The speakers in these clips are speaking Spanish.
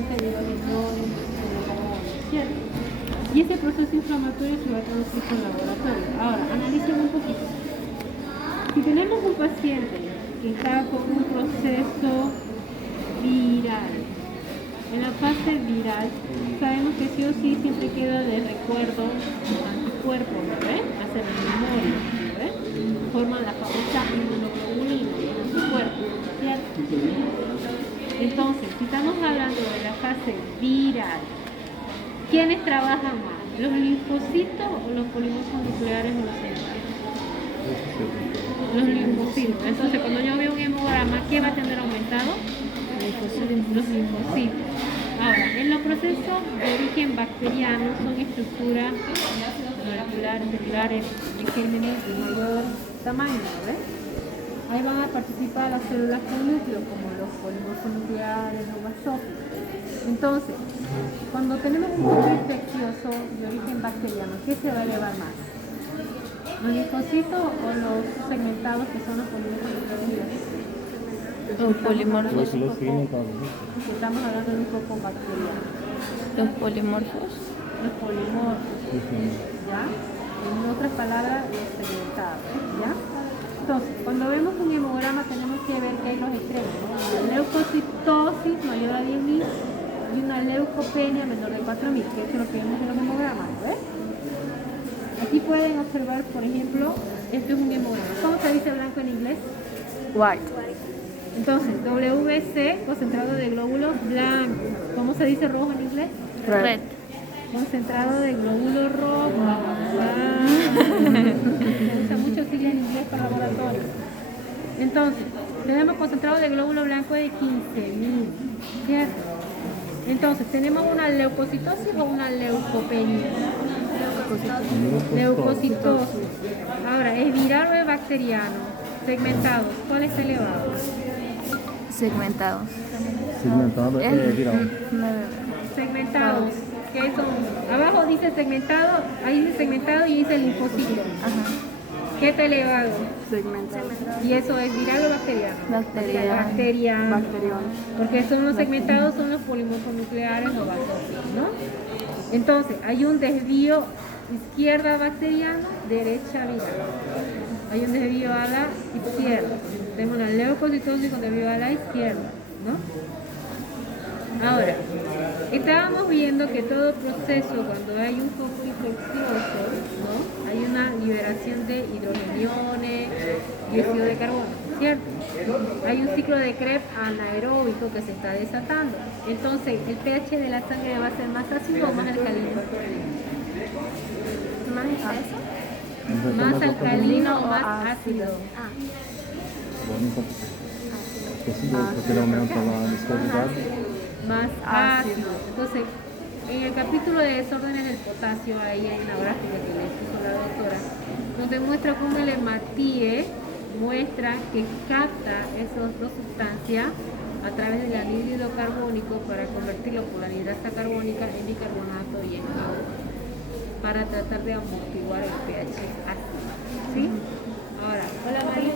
fuente de hidrógeno, ¿cierto? Y ese proceso inflamatorio se va a traducir por laboratorio. Ahora, analicemos un poquito. Si tenemos un paciente que está con un proceso viral, en la fase viral, sabemos que sí o sí siempre queda de recuerdo anticuerpos, ¿ves? Hacer la memoria, ¿ves? Forman la famosa inmunoglobulina, el anticuerpo, ¿cierto? Entonces, si estamos hablando de la fase viral, ¿quiénes trabajan más? ¿Los linfocitos o los polimorfos nucleares o los celulares? Los linfocitos. Entonces, cuando yo veo un hemograma, ¿qué va a tener aumentado? Los linfocitos. Ahora, en los procesos de origen bacteriano son estructuras moleculares, celulares, de gérmenes de mayor tamaño, ¿ves? Ahí van a participar las células con núcleo, como los polimorfos nucleares, los basófilos. Entonces, cuando tenemos un grupo infeccioso de origen bacteriano, ¿qué se va a elevar más? ¿Los linfocitos o los segmentados, que son los polimorfos nucleares? Los polimorfos. Estamos hablando de un grupo bacteriano. Los polimorfos. Los polimorfos, ¿ya? En otras palabras, los segmentados, ¿ya? Entonces, cuando vemos un hemograma tenemos que ver que hay los extremos, ¿no? Una leucocitosis mayor a 10.000 y una leucopenia menor de 4.000, que es lo que vemos en los hemogramas, ¿ves? Aquí pueden observar, por ejemplo, este es un hemograma. ¿Cómo se dice blanco en inglés? White. Entonces, WC, concentrado de glóbulos blancos. ¿Cómo se dice rojo en inglés? Red. Concentrado de glóbulos rojos. Se usa mucho sigla en inglés para laboratorio. Entonces, tenemos concentrado de glóbulo blanco de 15.000, ¿cierto? Entonces, ¿tenemos una leucocitosis o una leucopenia? Leucocitosis. Ahora, ¿es viral o es bacteriano? Segmentados. ¿Cuál es elevado? Segmentados. Segmentado viral. Segmentados. ¿Qué son? Abajo dice segmentado, ahí dice segmentado y dice linfocito. Ajá. ¿Qué está elevado? Segmentados. ¿Y eso es viral o bacteriano? Bacteriano. Bacteriano. Porque son los segmentados, son los polimorfos nucleares o basófilos, ¿no? Entonces, hay un desvío izquierda bacteriano, derecha viral. Hay un desvío a la izquierda. Tenemos una leucocitosis con desvío a la izquierda, ¿no? Ahora, estábamos viendo que todo proceso, cuando hay un foco infeccioso, ¿no? Hay una liberación de hidrogeniones, dióxido de carbono, ¿cierto? Hay un ciclo de Krebs anaeróbico que se está desatando. Entonces, ¿el pH de la sangre va a ser más ácido o más alcalino? ¿Más alcalino o más ácido? Porque le aumenta la viscosidad. Más ácido. Entonces, en el capítulo de desórdenes del potasio, ahí hay una gráfica que le puso la doctora, donde muestra cómo el hematíe muestra que capta esas dos sustancias a través del anhídrido carbónico para convertirlo por anhidrasa carbónica en bicarbonato y en agua, para tratar de amortiguar el pH ácido. ¿Sí? Ahora, hola María.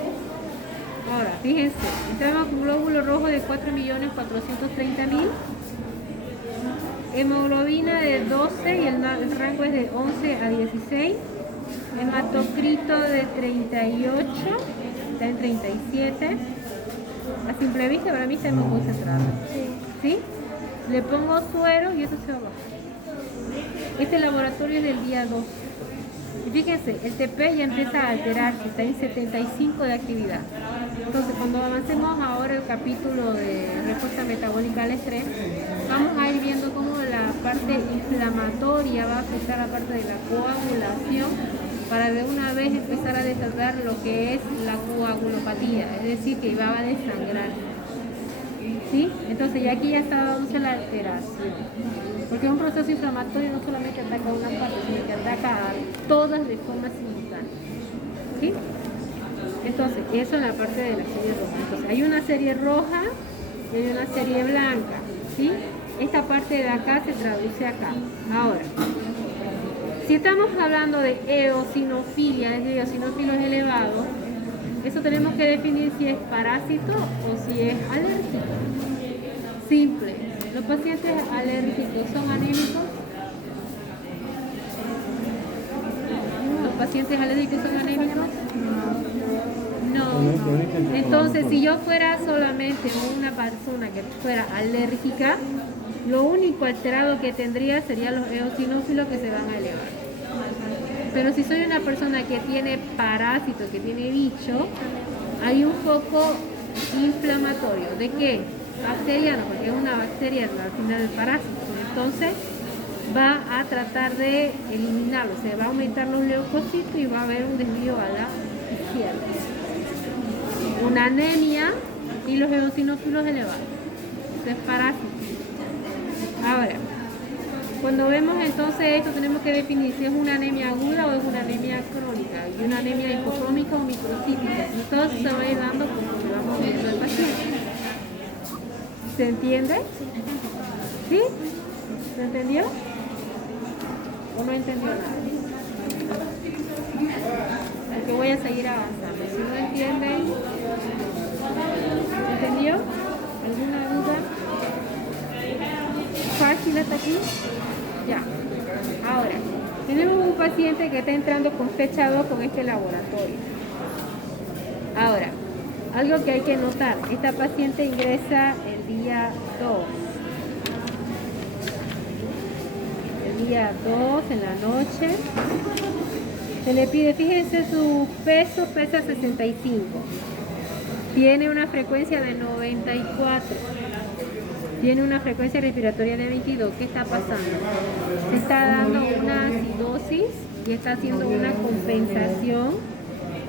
Ahora, fíjense, entramos con glóbulo rojo de 4.430.000, hemoglobina de 12 y el rango es de 11 a 16, hematocrito de 38, está en 37, a simple vista para mí está muy concentrado. ¿Sí? Le pongo suero y eso se va a bajar. Este laboratorio es del día 2. Y fíjense, el TP ya empieza a alterarse, está en 75 de actividad. Entonces, cuando avancemos ahora el capítulo de respuesta metabólica al estrés, vamos a ir viendo cómo la parte inflamatoria va a afectar la parte de la coagulación para de una vez empezar a desatar lo que es la coagulopatía, es decir, que va a desangrar. ¿Sí? Entonces, ya aquí ya está dándose la alteración. Porque un proceso inflamatorio no solamente ataca a una parte, sino que ataca a todas de forma simultánea. ¿Sí? Entonces, eso es la parte de la serie roja. Entonces, hay una serie roja y hay una serie blanca. ¿Sí? Esta parte de acá se traduce acá. Ahora, si estamos hablando de eosinofilia, es decir, eosinófilos elevados, eso tenemos que definir si es parásito o si es alérgico. Simple. ¿Los pacientes alérgicos son anémicos? ¿Los pacientes alérgicos son anémicos? No. Entonces, si yo fuera solamente una persona que fuera alérgica, lo único alterado que tendría serían los eosinófilos que se van a elevar. Pero si soy una persona que tiene parásitos, que tiene bicho, hay un foco inflamatorio. ¿De qué? Bacteriano, porque es una bacteria al final del parásito. Entonces va a tratar de eliminarlo. Se va a aumentar los leucocitos y va a haber un desvío a la izquierda. Una anemia y los eosinófilos elevados. Eso es parásito. Ahora, cuando vemos entonces esto, tenemos que definir si es una anemia aguda o es una anemia crónica, y una anemia hipocrómica o microcítica. Entonces se va a ir dando conforme vamos viendo el paciente. ¿Se entiende? ¿Sí? ¿Se entendió? ¿O no entendió nada? Porque voy a seguir avanzando. Si no entienden, ¿entendió? ¿Alguna duda? ¿Fácil hasta aquí? Ya. Ahora, tenemos un paciente que está entrando con fecha 2 con este laboratorio. Ahora, algo que hay que notar, esta paciente ingresa el día 2. El día 2 en la noche. Se le pide, fíjense, su peso pesa 65. Tiene una frecuencia de 94. Tiene una frecuencia respiratoria de 22. ¿Qué está pasando? Se está dando una acidosis y está haciendo una compensación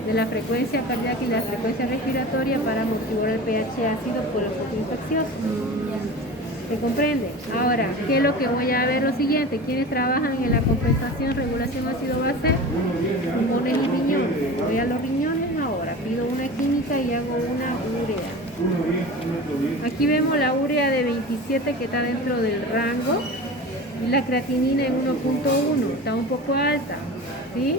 de la frecuencia cardíaca y la frecuencia respiratoria para amortiguar el pH ácido por el foco infeccioso. ¿Se comprende? Ahora, ¿qué es lo que voy a ver? Lo siguiente, ¿quiénes trabajan en la compensación, regulación ácido-base? Pulmones y riñones. Voy a los riñones ahora, pido una química y hago una urea. Aquí vemos la urea de 27 que está dentro del rango y la creatinina en 1.1, está un poco alta, ¿sí?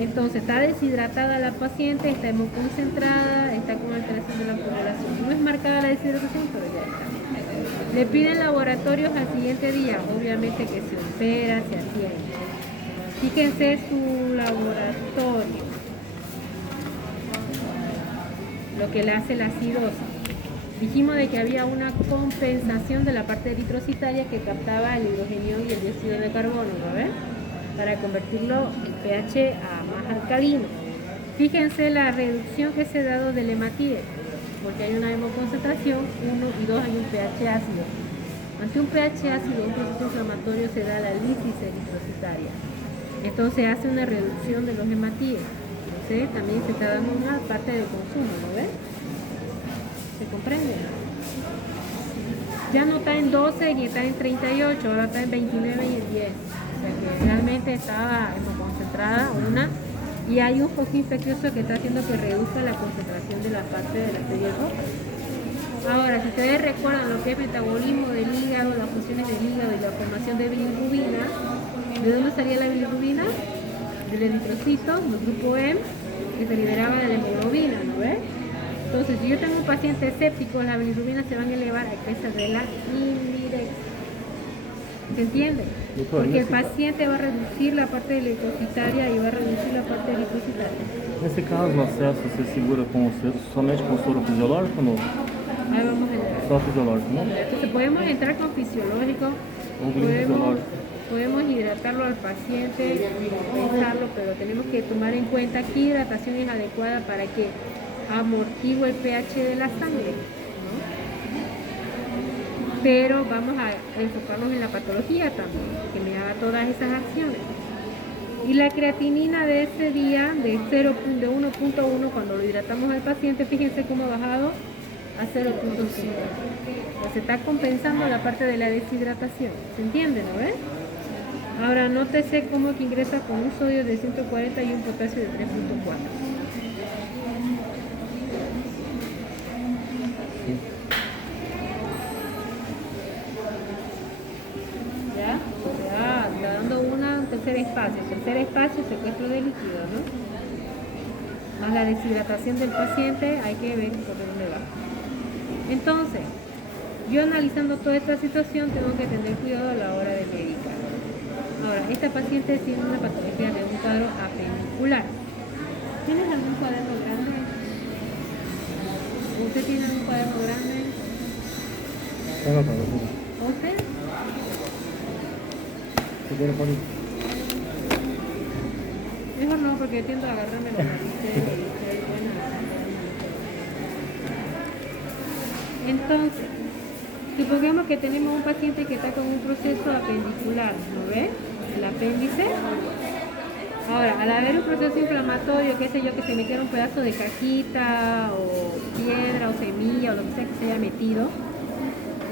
Entonces está deshidratada la paciente, está hemoconcentrada, está con alteración de la coagulación. No es marcada la deshidratación, pero ya está. Le piden laboratorios al siguiente día, obviamente que se opera, se atiende. Fíjense su laboratorio, lo que le hace la acidosis. Dijimos de que había una compensación de la parte eritrocitaria que captaba el hidrogenión y el dióxido de carbono, ¿no ven? Para convertirlo el pH a más alcalino. Fíjense la reducción que se ha dado del hematide, porque hay una hemoconcentración, 1 y 2 hay un pH ácido. Ante un pH ácido, un proceso inflamatorio se da la lisis eritrocitaria. Entonces hace una reducción de los hematides. Entonces también se está dando una parte de consumo, ¿no ven? ¿Se comprende? Ya no está en 12 ni está en 38, ahora está en 29 y en 10. O sea que realmente estaba hemoconcentrada una, y hay un foco infeccioso que está haciendo que reduzca la concentración de la parte de la arteria roja. Ahora, si ustedes recuerdan lo que es metabolismo del hígado, las funciones del hígado y la formación de bilirrubina, ¿de dónde salía la bilirrubina? Del eritrocito, del grupo M, que se liberaba de la hemoglobina, ¿no ves? Entonces, si yo tengo un paciente escéptico, las bilirrubinas se van a elevar a causa de la indirecta. ¿Se entiende? Porque el paciente va a reducir la parte leucocitaria y va a reducir la parte eritrocitaria. Nesse caso, o acesso se segura somente com soro fisiológico ou não? Ahí vamos a entrar. Só fisiológico, ¿no? Entonces podemos entrar con fisiológico, podemos hidratarlo al paciente y compensarlo, pero tenemos que tomar en cuenta qué hidratación es adecuada para que amortigue el pH de la sangre, ¿no? Pero vamos a enfocarnos en la patología también, que me haga todas esas acciones. Y la creatinina de ese día, de 1.1, cuando lo hidratamos al paciente, fíjense cómo ha bajado a 0.5. Pues se está compensando la parte de la deshidratación. ¿Se entiende, no ves? Ahora nótese cómo que ingresa con un sodio de 140 y un potasio de 3.4. ¿Ya? Está dando un tercer espacio. Tercer espacio, secuestro de líquido, ¿no? Más la deshidratación del paciente, hay que ver por dónde va. Entonces, Yo analizando toda esta situación tengo que tener cuidado a la hora de medicar. Ahora, esta paciente tiene una patología de un cuadro apendicular. ¿Tienes algún cuaderno grande? ¿Usted tiene algún cuaderno grande? Tengo todo. ¿Usted? Si quiere poner. Mejor no, porque yo tiendo a agarrarme la nariz. Entonces, supongamos que tenemos un paciente que está con un proceso apendicular, ¿no ves? El apéndice. Ahora, al haber un proceso inflamatorio, qué sé yo, que se metiera un pedazo de cajita o piedra o semilla o lo que sea que se haya metido,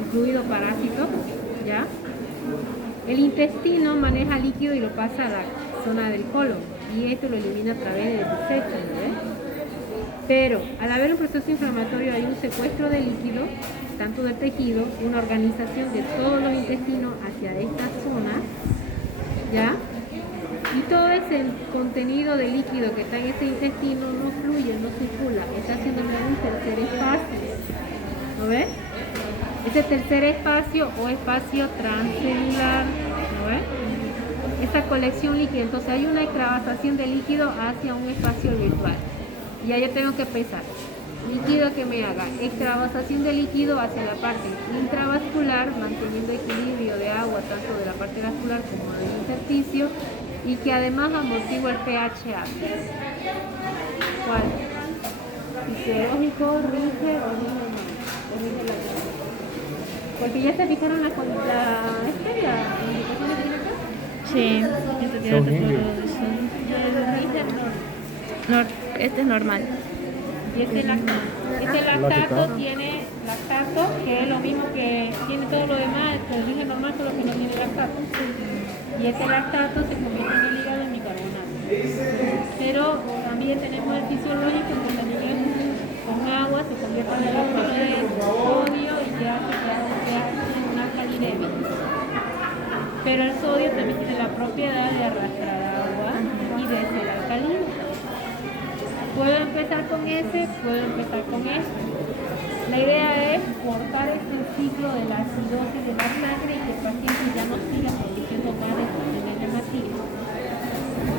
incluido parásitos, ¿ya? El intestino maneja líquido y lo pasa a la zona del colon y esto lo elimina a través del desecho, ¿no ves? Pero al haber un proceso inflamatorio hay un secuestro de líquido, tanto del tejido, una organización de todos los intestinos hacia esta zona, ¿ya? Y todo ese contenido de líquido que está en ese intestino no fluye, no circula, está haciendo un tercer espacio, ¿no ves? Ese tercer espacio o espacio transcelular, ¿no ves? Esta colección líquida, entonces hay una extravasación de líquido hacia un espacio virtual. Y ahí yo tengo que pensar, líquido que me haga, extravasación de líquido hacia la parte intravascular, manteniendo equilibrio de agua tanto de la parte vascular como del intersticio, y que además amortigua el pH ácido. ¿Cuál? Fisiológico, rige o no normal. Porque ya se fijaron la historia, la indicación que tiene acá. Sí. Este tiene otro color No, este es normal. Y este lactato tiene lactato, que es lo mismo que tiene todo lo demás, el rige normal, solo que no tiene lactato. Y este lactato se convierte en el hígado en bicarbonato. Pero también tenemos el fisiológico, que también es con agua, se convierte en el sodio y ya se hace un alcalinemia. Pero el sodio también tiene la propiedad de arrastrar agua y de ser alcalino. Puedo empezar con ese, puedo empezar con este. La idea es cortar este ciclo de la acidosis de la sangre y que el paciente ya no siga produciendo más de contenido hemativo.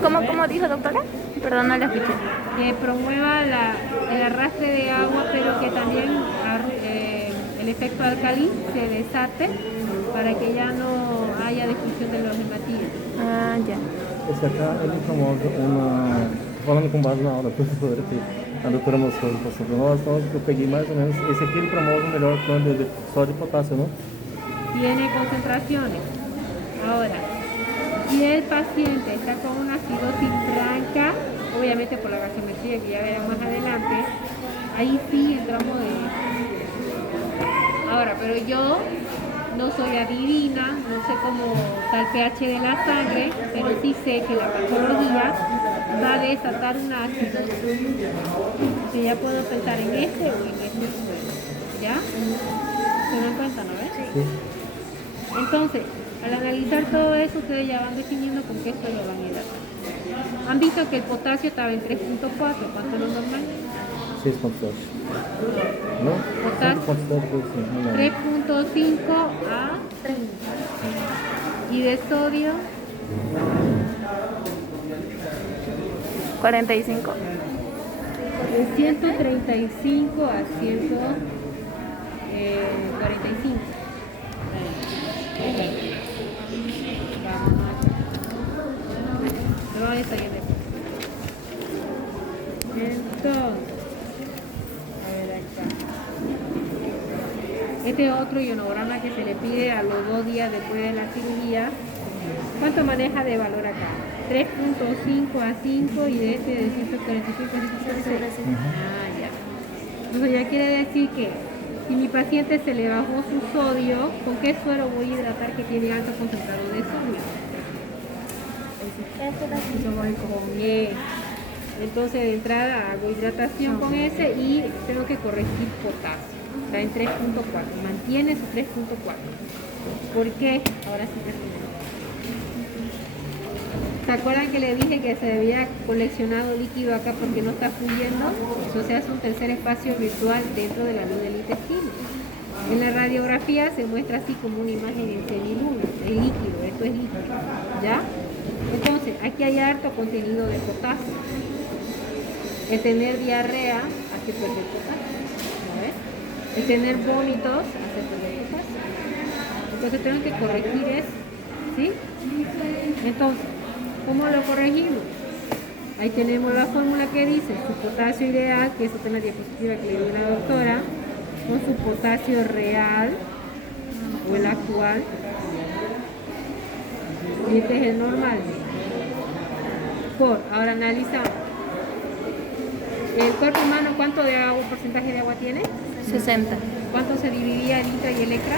¿Cómo dijo, doctora? Perdón, no la escuché. Que promueva el arrastre de agua, pero que también el efecto alcalí se desate para que ya no haya destrucción de los hematíes. Ah, ya. Esse acá, ele promove uma... Tô falando com base na aula, professora, que a doutora mostrou passou para nós, então eu peguei mais ou menos... Esse aqui ele promove o melhor plano de sódio e potássio, ¿no? Tiene concentraciones. Ahora, si el paciente está con una acidosis franca, obviamente por la gasometría que ya veremos más adelante, ahí sí entramos de... Ahora, pero yo no soy adivina, no sé cómo está el pH de la sangre, pero sí sé que la patología va a desatar una acidosis. Que ya puedo pensar en este o en este suelo. ¿Ya? ¿Se dan cuenta, no ves? Sí. Entonces, al analizar todo eso, ustedes ya van definiendo con qué suelo van a hidratar. Han visto que el potasio estaba en 3.4, ¿cuánto es lo normal? 6.7. ¿No? Potasio 5.7, 3.5 a 30. ¿Y de sodio? 45. De 135 a 145. Vamos a estallar después. Entonces, a ver acá. Este es otro ionograma que se le pide a los 2 días después de la cirugía. ¿Cuánto maneja de valor acá? 3.5 a 5 y de este de 145 a 146. Ah, ya. Entonces ya quiere decir que si mi paciente se le bajó su sodio, ¿con qué suero voy a hidratar que tiene alto concentrado de sodio? Eso voy con E. Entonces de entrada hago hidratación con ese y tengo que corregir potasio. Está en 3.4. Mantiene su 3.4. ¿Por qué? Ahora sí termino. ¿Se acuerdan que le dije que se había coleccionado líquido acá porque no está fluyendo? Eso se hace un tercer espacio virtual dentro de la luz del intestino. En la radiografía se muestra así como una imagen en semiluz, el líquido, esto es líquido, ¿ya? Entonces, aquí hay harto contenido de potasio. El tener diarrea hace perder potasio, ¿no ves? El tener vómitos hace perder potasio. Entonces tengo que corregir eso, ¿sí? Entonces, ¿cómo lo corregimos? Ahí tenemos la fórmula que dice su potasio ideal, que eso está en la diapositiva que le dio la doctora, con su potasio real o el actual, y este es el normal. Ahora analizamos. ¿El cuerpo humano cuánto de agua, porcentaje de agua tiene? 60. ¿Cuánto se dividía el intra y el extra?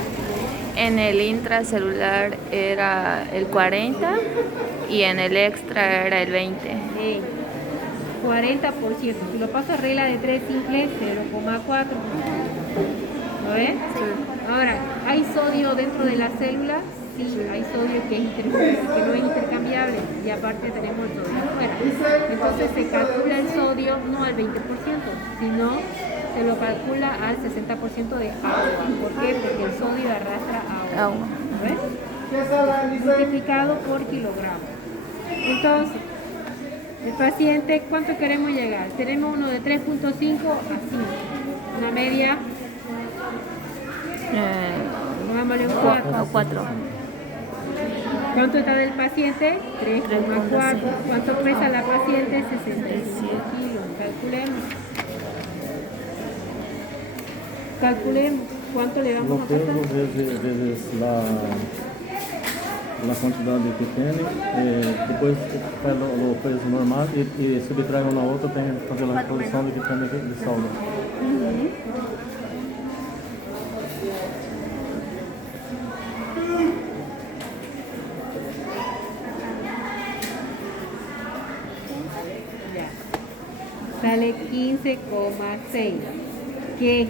En el intracelular era el 40 y en el extra era el 20. 40%. Si lo paso a regla de 3 simple, 0,4. ¿Lo ves? Sí. Ahora, ¿hay sodio dentro de la célula? Sí, hay sodio que no es intercambiable y aparte tenemos el sodio afuera. Entonces se calcula el sodio no al 20%, sino se lo calcula al 60% de agua. ¿Por qué? Porque el sodio arrastra agua. ¿Ves? Multiplicado por kilogramo. Entonces, el paciente, ¿cuánto queremos llegar? Tenemos uno de 3.5 a 5, una media. Pongámosle un 4. ¿Cuánto está del paciente? 3,4. ¿Cuánto pesa la paciente? 65 kilos. Calculemos. ¿Cuánto le vamos a pasar? Veces la cantidad que tiene, después faz o peso normal e subtrai uma na outra, tem que fazer a posição de que tem de saldo. Sale 15,6, que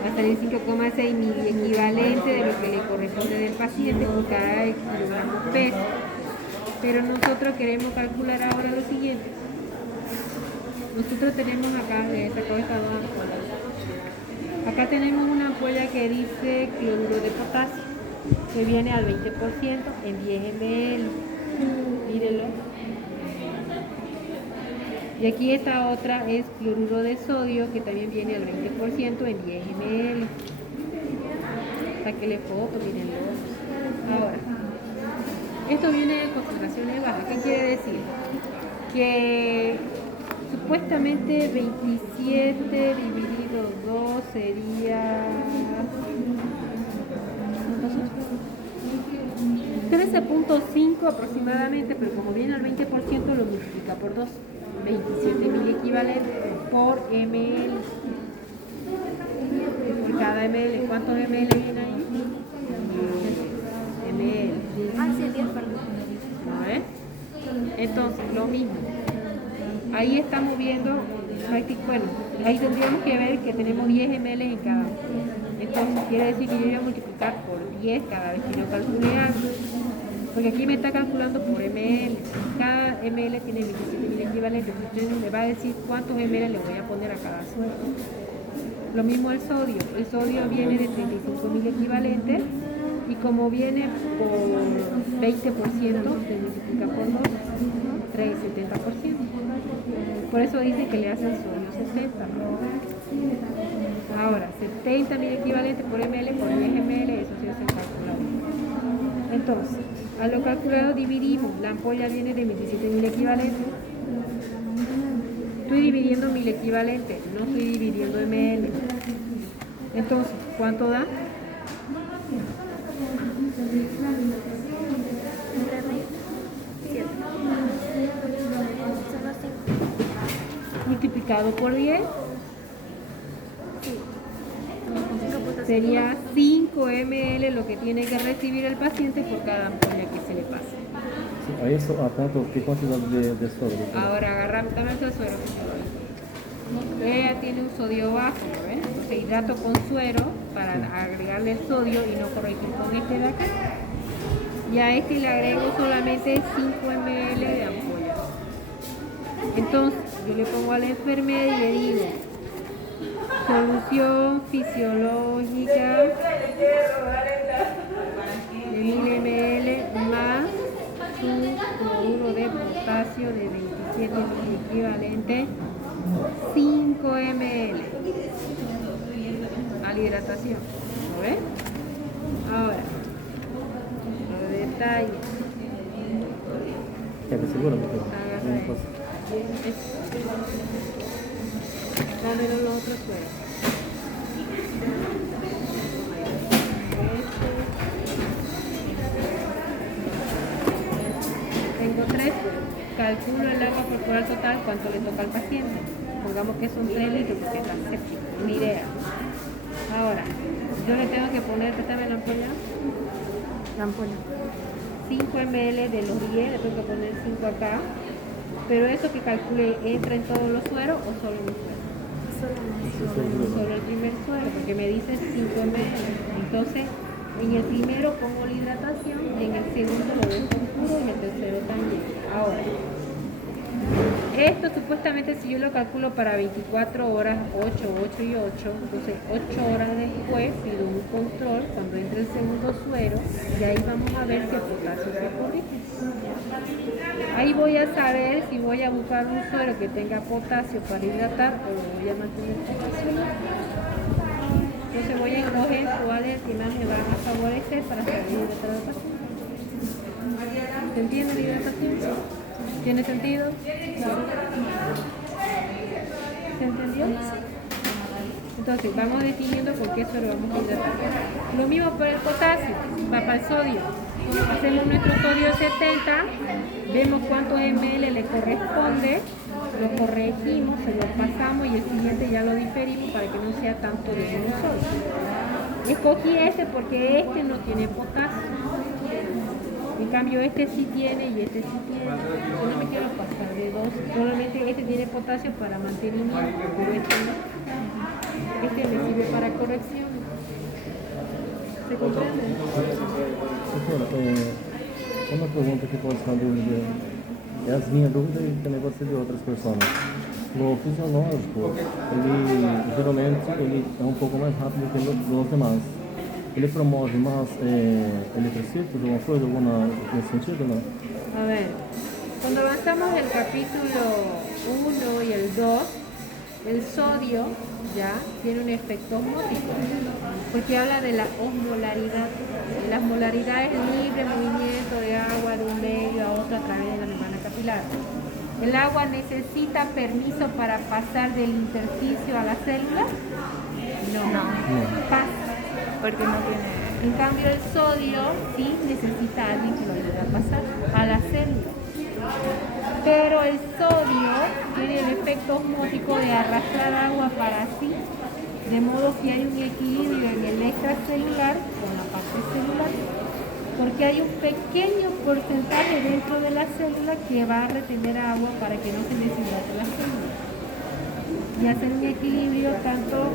va a salir 5,6 mil equivalente de lo que le corresponde del paciente por cada kilogramo peso. Pero nosotros queremos calcular ahora lo siguiente. Nosotros tenemos acá, sacado estas dos ampollas. Acá tenemos una ampolla que dice cloruro de potasio, que viene al 20% en 10 ml. Mírenlo. Y aquí esta otra es cloruro de sodio, que también viene al 20% en 10 ml. Sáquele foto, mírenlo. Ahora, esto viene de concentraciones bajas. ¿Qué quiere decir? Que supuestamente 27 dividido 2 sería 13,5 aproximadamente, pero como viene al 20% lo multiplica por 2. 27.000 equivalentes por ml. Por cada ml, ¿cuántos ml viene ahí? Ml. Ah, sí, 10, perdón. ¿No ves? Entonces, lo mismo. Ahí estamos viendo, bueno, ahí tendríamos que ver que tenemos 10 ml en cada uno. Entonces, quiere decir que yo voy a multiplicar por 10 cada vez que yo calcule algo. Porque aquí me está calculando por ml. Cada ml tiene 27.000 equivalentes. Entonces me va a decir cuántos ml le voy a poner a cada suero. Lo mismo el sodio. El sodio viene de 35.000 equivalentes. Y como viene por 20%, se multiplica por 2, trae 70%. Por eso dice que le hacen sodio 70. Ahora, 70.000 equivalentes por ml por 10 ml, eso sí es el calculador. Entonces, a lo calculado dividimos, la ampolla viene de 27.000 equivalentes. Estoy dividiendo 1.000 equivalentes, no estoy dividiendo ml. Entonces, ¿cuánto da? Multiplicado por 10 sería 5 ml lo que tiene que recibir el paciente por cada ampolla que se le pase. A eso, ¿a cuánto, qué cantidad de sodio? Ahora agarramos el suero. Ella tiene un sodio bajo, ¿ven? Entonces hidrato con suero para agregarle el sodio y no corregir con este de acá. Y a este le agrego solamente 5 ml de ampolla. Entonces yo le pongo a la enfermera y le digo, Solución fisiológica de 1000 ml más su cloruro de potasio de 27 equivalente 5 ml a la hidratación. ¿Lo ves? Ahora, los detalles. Queda seguro porque Agarra no eso. posso. Dámelo los otros sueros. Tengo 3. Calculo el agua corporal total, cuánto le toca al paciente. Pongamos que son 3 litros porque está séptico. Una idea. Ahora, yo le tengo que poner, préstame la ampolla. La ampolla. 5 ml de los 10, le tengo que poner 5 acá. Pero eso que calcule, ¿entra en todos los sueros o solo en un suero? Solo el primer suero, porque me dice 5 ml. Entonces, en el primero pongo la hidratación, en el segundo lo dejo puro y el tercero también. Ahora, esto supuestamente si yo lo calculo para 24 horas, 8 y 8, entonces 8 horas después pido un control cuando entre el segundo suero y ahí vamos a ver si el potasio se corrige. Ahí voy a saber si voy a buscar un suero que tenga potasio para hidratar o lo voy a mantener potasio. Entonces voy a escoger cuáles que más me van a favorecer para saber hidratar al paciente. ¿Se entiende la hidratación? ¿Tiene sentido? ¿Se entendió? Entonces vamos definiendo por qué suero vamos a hidratar. Lo mismo por el potasio, va para el sodio. Hacemos nuestro sodio 70, vemos cuántos ml le corresponde, lo corregimos, se lo pasamos y el siguiente ya lo diferimos para que no sea tanto de uno solo. Escogí este porque este no tiene potasio. En cambio este sí tiene y este sí tiene. Yo no me quiero pasar de 2. Solamente este tiene potasio para mantenimiento, pero este no. Este me sirve para corrección. ¿Se comprende? Doutora, uma pergunta que pode ser uma dúvida, é a minha dúvida e também pode ser de outras pessoas. No fisiológico, ele geralmente ele é um pouco mais rápido que os demais. Ele promove más eritrocitos, alguna cosa, en ese sentido, ¿no? A ver, cuando avanzamos el capítulo 1 y el 2, el sodio ya tiene un efecto osmótico, porque habla de la osmolaridad. La osmolaridad es el libre movimiento de agua de un medio a otro a través de la membrana capilar. ¿El agua necesita permiso para pasar del intersticio a la célula? No. Pasa. Porque no tiene. En cambio el sodio sí necesita a alguien que lo ayude a pasar a la célula. Pero el sodio tiene el efecto osmótico de arrastrar agua para sí, de modo que hay un equilibrio en el extracelular con la parte celular, porque hay un pequeño porcentaje dentro de la célula que va a retener agua para que no se deshidrate la célula y hacer un equilibrio tanto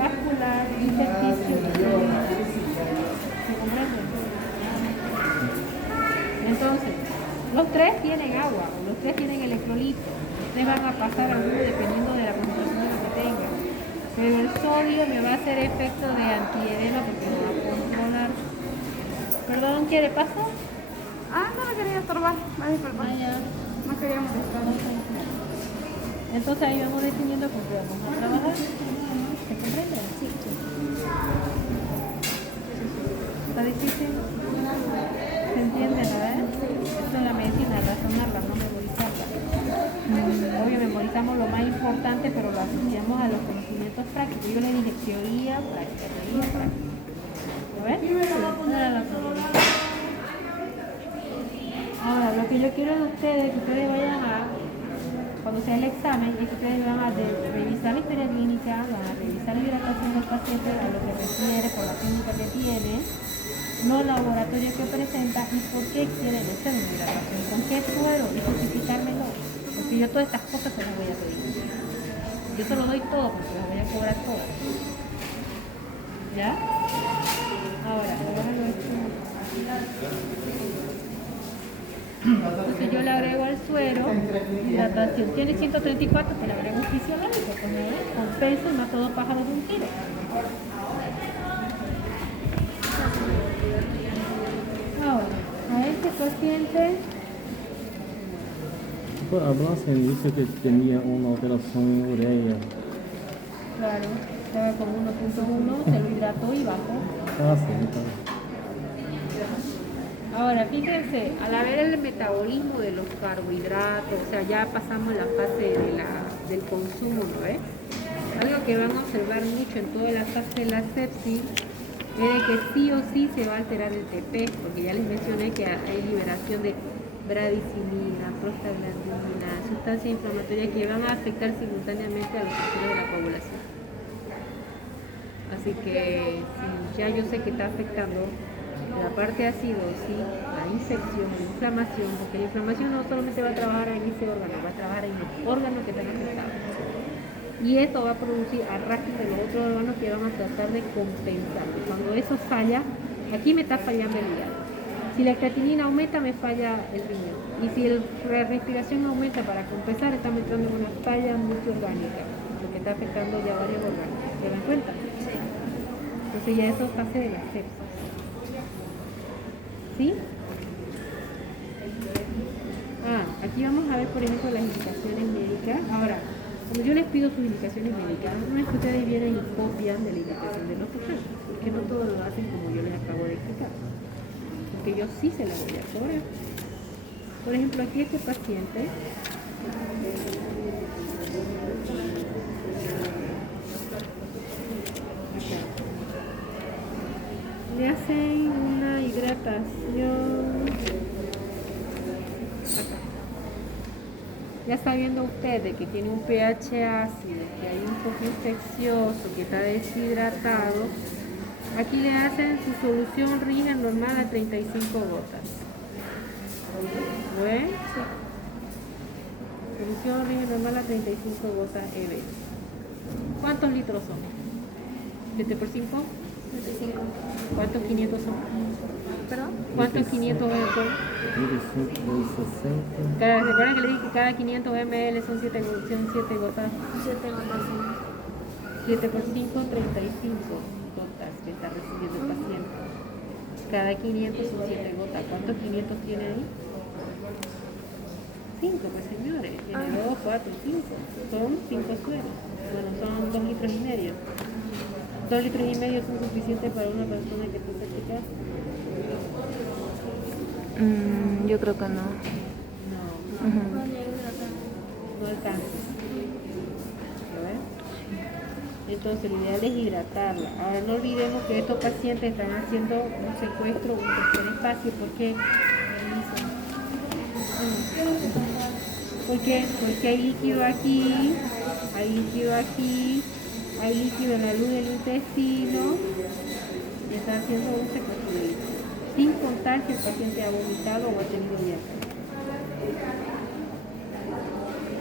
vascular, intersticio y celular. ¿Se comprende? Entonces, los 3 tienen agua, los 3 tienen electrolitos. Ustedes van a pasar a uno dependiendo de la concentración que tengan. Pero el sodio me va a hacer efecto de antiedema porque lo va a controlar. ¿Perdón, quiere pasar? No me quería estorbar. Disculpa. No quería molestar. Entonces ahí vamos definiendo con qué vamos a trabajar. ¿Se comprende? Sí. ¿Está difícil? ¿Se entiende, no es? Esto es la medicina, razonarla, no memorizarla. Obvio, memorizamos lo más importante, pero lo asociamos a los conocimientos prácticos. Yo le dije teoría, práctica, teoría, práctica. ¿Lo ves? Esa era la teoría. Ahora, lo que yo quiero de ustedes, que ustedes vayan a, cuando sea el examen, es que ustedes van a revisar la historia clínica, van a revisar la hidratación del paciente, a lo que refiere, por la clínica que tiene, no el laboratorio que presenta y por qué quiere hacer una hidratación, con qué suero y justificármelo. Porque yo todas estas cosas se las voy a pedir. Yo se lo doy todo porque las voy a cobrar todas. ¿Ya? Ahora, ahora lo he hecho. Entonces Entonces yo le agrego al suero hidratación. Tiene 134, te le agrego un fisiológico, compensa y mato 2 pájaros de un tiro. Ahora, a este paciente... Hablaste en inicio que tenía una alteración en urea. Claro, estaba con 1.1, se lo hidrató y bajó. Ah, sí, claro. Ahora, fíjense, al haber el metabolismo de los carbohidratos, o sea, ya pasamos la fase del consumo, ¿no es? Algo que van a observar mucho en toda la fase de la sepsis es de que sí o sí se va a alterar el TP, porque ya les mencioné que hay liberación de bradicilina, prostaglandina, sustancias inflamatorias que van a afectar simultáneamente a los factores de la coagulación. Así que si ya yo sé que está afectando la parte de acidosis, la infección, la inflamación, porque la inflamación no solamente va a trabajar en ese órgano, va a trabajar en los órganos que están afectados. Y esto va a producir arrastre de los otros órganos que van a tratar de compensar. Cuando eso falla, aquí me está fallando el hígado. Si la creatinina aumenta, me falla el riñón. Y si la respiración aumenta para compensar, estamos entrando en una falla multiorgánica, lo que está afectando ya varios órganos. ¿Se dan cuenta? Sí. Entonces ya eso es fase de la sepsis. ¿Sí? Aquí vamos a ver, por ejemplo, las indicaciones médicas. Ahora, como yo les pido sus indicaciones médicas, no es que ustedes vienen y copian de la indicación de los pacientes, porque no todos lo hacen como yo les acabo de explicar. Porque yo sí se la voy a cobrar. Por ejemplo, aquí este paciente le hacen una hidratación acá. Ya está viendo usted de que tiene un pH ácido, que hay un poco infeccioso, que está deshidratado. Aquí le hacen su solución rígida normal a 35 gotas. ¿Ven? Sí. Solución rígida normal a 35 gotas EB. ¿Cuántos litros son? ¿7 por 5? 75. ¿Cuántos 500 son? ¿Perdón? ¿Cuántos 500 son? 35 60. ¿Recuerdan que le dije que cada 500 ml son 7 gotas? 7 gotas. 7 por 5, 35 gotas que está recibiendo el paciente. Cada 500 son 7 gotas. ¿Cuántos 500 tiene ahí? 5, pues señores. Tiene 2, 4, 5. Son 5 sueros. Bueno, son 2 litros y medio. 2 litros y medio son suficientes para una persona que está septica. Yo creo que no. No, no alcanza. ¿Lo ven? Entonces lo ideal es hidratarla. Ahora no olvidemos que estos pacientes están haciendo un secuestro, un tercer espacio. ¿Por qué? Porque hay líquido aquí, hay líquido aquí, hay líquido en la luz del intestino y está haciendo un secuestro de líquido. Sin contar si el paciente ha vomitado o ha tenido diarrea.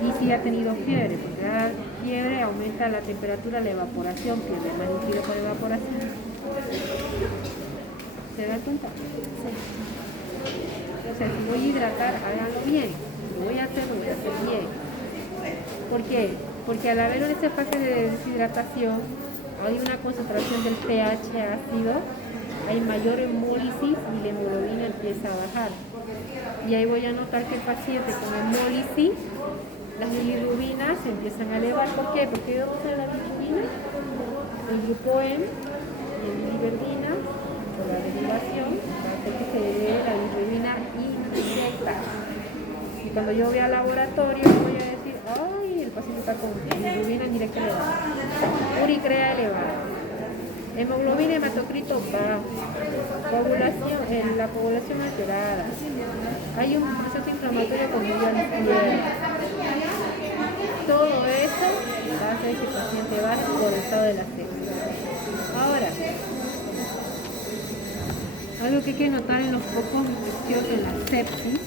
Y si ha tenido fiebre, porque la fiebre aumenta la temperatura, la evaporación, pierde más líquido por evaporación. ¿Se dan cuenta? Sí. Entonces, si voy a hidratar, háganlo bien. Si lo voy a hacer bien. ¿Por qué? Porque al haber esa fase de deshidratación, hay una concentración del pH ácido, hay mayor hemólisis y la hemoglobina empieza a bajar. Y ahí voy a notar que el paciente con hemólisis, las bilirrubinas se empiezan a elevar. ¿Por qué? Porque vamos a ver la bilirrubina, el glucoen y el biliverdina, por la derivación, hace que se eleve la bilirrubina indirecta. Y cuando yo voy al laboratorio voy a decir, ay, el paciente está con bilirrubina indirecta elevada, uricrea elevada, hemoglobina y hematocrito bajo, la coagulación alterada, hay un proceso inflamatorio con media izquierda. Todo eso hace que el paciente baje por el estado de la sepsis. Ahora, algo que hay que notar en los focos infecciosos en la sepsis,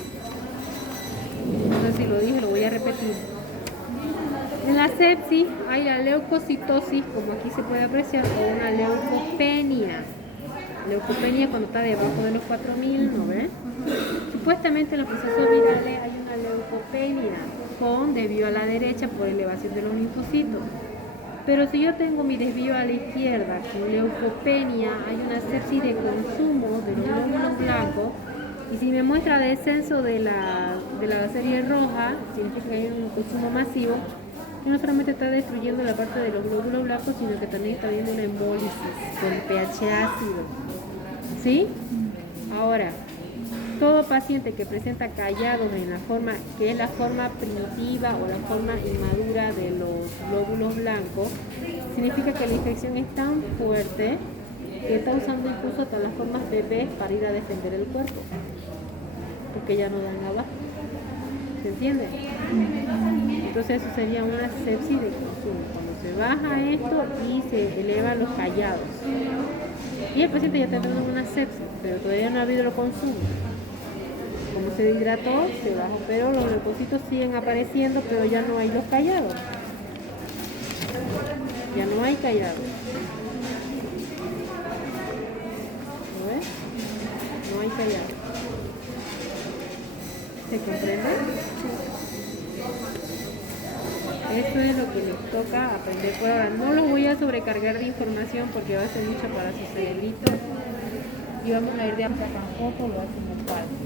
no sé si lo dije, lo voy a repetir. En la sepsis hay la leucocitosis, como aquí se puede apreciar, o una leucopenia. leucopenia cuando está debajo de los 4000, ¿no ves? Supuestamente en los procesos virales hay una leucopenia con desvío a la derecha por elevación de los linfocitos. Pero si yo tengo mi desvío a la izquierda con leucopenia, hay una sepsis de consumo de los glóbulos blancos. Y si me muestra descenso de la serie roja, significa que hay un consumo masivo, y no solamente está destruyendo la parte de los glóbulos blancos, sino que también está habiendo una hemólisis con pH ácido. ¿Sí? Ahora, todo paciente que presenta callados en la forma, que es la forma primitiva o la forma inmadura de los glóbulos blancos, significa que la infección es tan fuerte que está usando incluso hasta las formas bebés para ir a defender el cuerpo, porque ya no dan abajo. ¿Se entiende? Entonces eso sería una sepsis de consumo, cuando se baja esto y se elevan los callados. Y el paciente ya está teniendo una sepsis, pero todavía no ha habido el consumo. Como se deshidrató, se bajó, pero los leucocitos siguen apareciendo, pero ya no hay los callados. Ya no hay callados. ¿Lo ves? No hay callados. ¿Se comprende? Eso es lo que les toca aprender por ahora. No los voy a sobrecargar de información porque va a ser mucho para su cerebrito. Y vamos a ir de acá tampoco, lo hacemos fácil.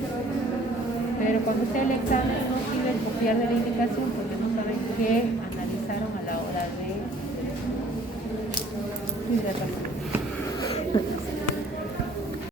Pero cuando sea el examen no sirve copiar de la indicación porque no saben qué analizaron a la hora de hidratación.